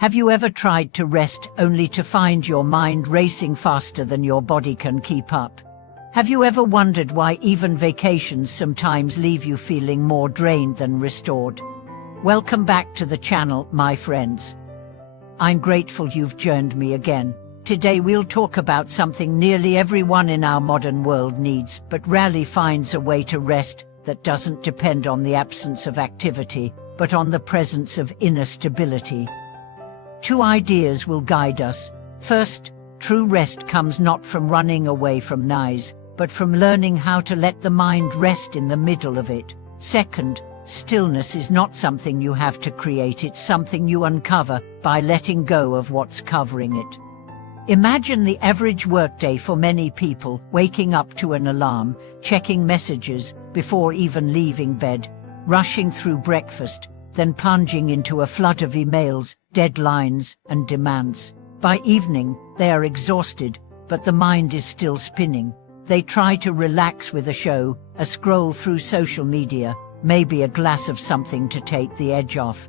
Have you ever tried to rest only to find your mind racing faster than your body can keep up? Have you ever wondered why even vacations sometimes leave you feeling more drained than restored? Welcome back to the channel, my friends. I'm grateful you've joined me again. Today we'll talk about something nearly everyone in our modern world needs, but rarely finds a way to rest that doesn't depend on the absence of activity, but on the presence of inner stability. Two ideas will guide us. First, true rest comes not from running away from noise, but from learning how to let the mind rest in the middle of it. Second, stillness is not something you have to create, it's something you uncover by letting go of what's covering it. Imagine the average workday for many people, waking up to an alarm, checking messages before even leaving bed, rushing through breakfast, then plunging into a flood of emails, deadlines, and demands. By evening, they are exhausted, but the mind is still spinning. They try to relax with a show, a scroll through social media, maybe a glass of something to take the edge off.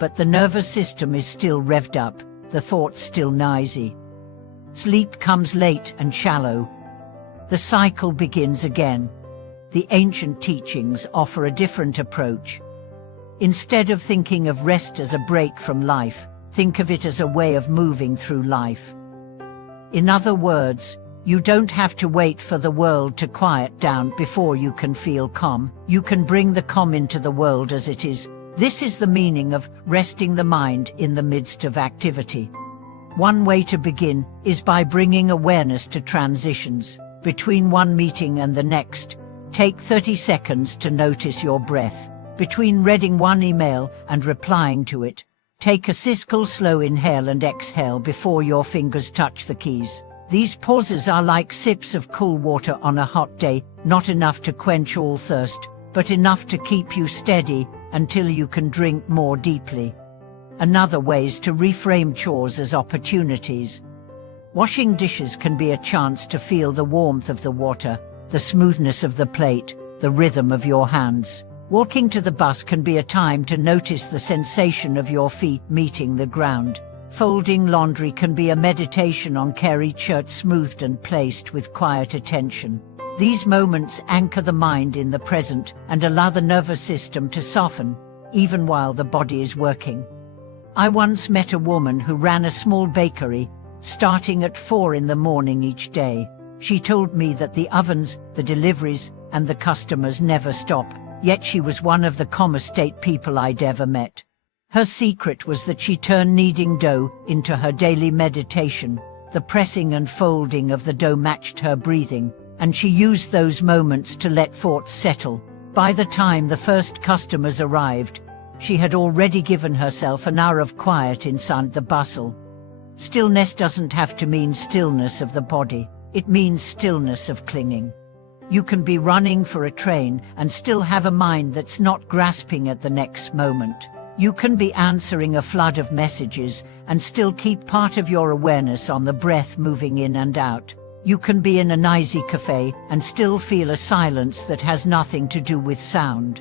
But the nervous system is still revved up, the thoughts still noisy. Sleep comes late and shallow. The cycle begins again. The ancient teachings offer a different approach. Instead of thinking of rest as a break from life, think of it as a way of moving through life. In other words, you don't have to wait for the world to quiet down before you can feel calm. You can bring the calm into the world as it is. This is the meaning of resting the mind in the midst of activity. One way to begin is by bringing awareness to transitions. Between one meeting and the next, take 30 seconds to notice your breath. Between reading one email and replying to it, take a slow inhale and exhale before your fingers touch the keys. These pauses are like sips of cool water on a hot day, not enough to quench all thirst, but enough to keep you steady until you can drink more deeply. Another way is to reframe chores as opportunities. Washing dishes can be a chance to feel the warmth of the water, the smoothness of the plate, the rhythm of your hands. Walking to the bus can be a time to notice the sensation of your feet meeting the ground. Folding laundry can be a meditation on carried shirts smoothed and placed with quiet attention. These moments anchor the mind in the present and allow the nervous system to soften, even while the body is working. I once met a woman who ran a small bakery, starting at 4 in the morning each day. She told me that the ovens, the deliveries, and the customers never stop. Yet she was one of the calmest state people I'd ever met. Her secret was that she turned kneading dough into her daily meditation. The pressing and folding of the dough matched her breathing, and she used those moments to let thoughts settle. By the time the first customers arrived, she had already given herself an hour of quiet inside the bustle. Stillness doesn't have to mean stillness of the body, it means stillness of clinging. You can be running for a train and still have a mind that's not grasping at the next moment. You can be answering a flood of messages and still keep part of your awareness on the breath moving in and out. You can be in a noisy cafe and still feel a silence that has nothing to do with sound.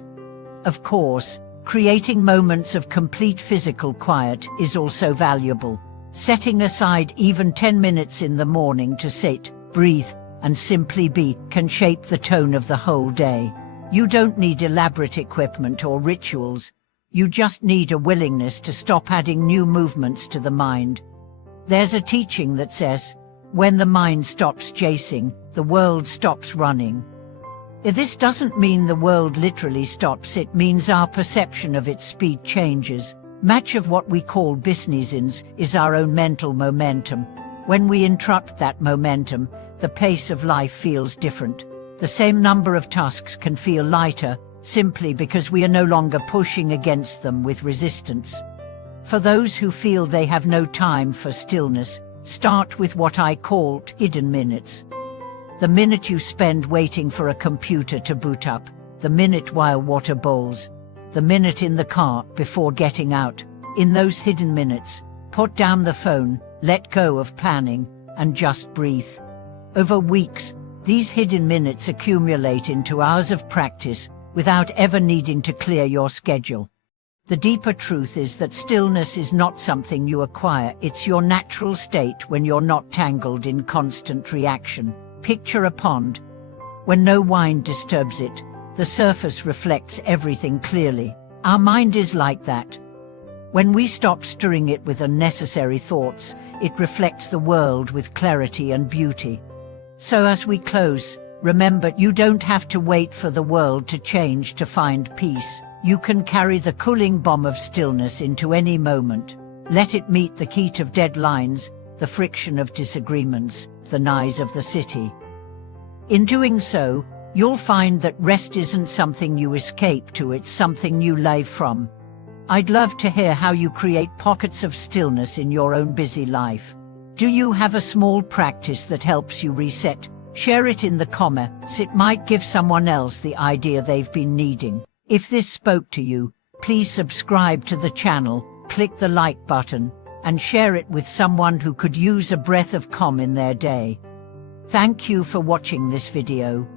Of course, creating moments of complete physical quiet is also valuable. Setting aside even 10 minutes in the morning to sit, breathe, and simply be can shape the tone of the whole day. You don't need elaborate equipment or rituals. You just need a willingness to stop adding new movements to the mind. There's a teaching that says, when the mind stops chasing, the world stops running. This doesn't mean the world literally stops, it means our perception of its speed changes. Much of what we call business is our own mental momentum. When we interrupt that momentum, the pace of life feels different. The same number of tasks can feel lighter, simply because we are no longer pushing against them with resistance. For those who feel they have no time for stillness, start with what I call hidden minutes. The minute you spend waiting for a computer to boot up, the minute while water boils, the minute in the car before getting out. In those hidden minutes, put down the phone, let go of planning, and just breathe. Over weeks, these hidden minutes accumulate into hours of practice without ever needing to clear your schedule. The deeper truth is that stillness is not something you acquire, it's your natural state when you're not tangled in constant reaction. Picture a pond. When no wind disturbs it, the surface reflects everything clearly. Our mind is like that. When we stop stirring it with unnecessary thoughts, it reflects the world with clarity and beauty. So as we close, remember, you don't have to wait for the world to change to find peace. You can carry the cooling bomb of stillness into any moment. Let it meet the heat of deadlines, the friction of disagreements, the noise of the city. In doing so, you'll find that rest isn't something you escape to, it's something you live from. I'd love to hear how you create pockets of stillness in your own busy life. Do you have a small practice that helps you reset? Share it in the comments, it might give someone else the idea they've been needing. If this spoke to you, please subscribe to the channel, click the like button, and share it with someone who could use a breath of calm in their day. Thank you for watching this video.